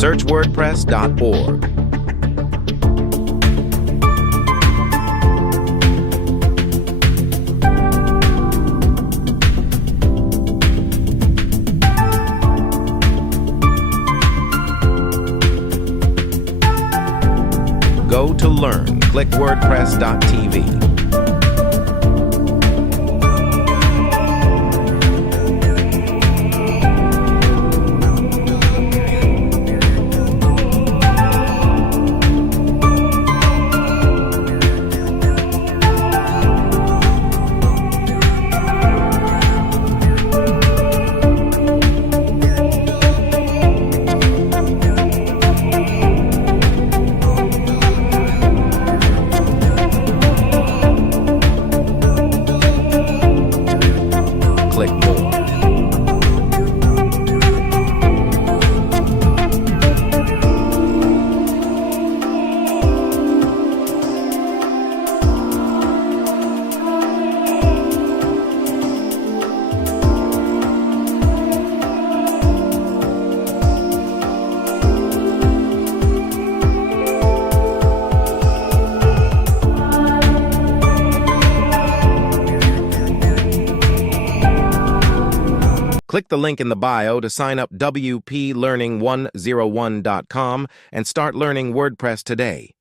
Search WordPress.org. Go to Learn. Click WordPress.tv. Click More. Click the link in the bio to sign up WPLearning101.com and start learning WordPress today.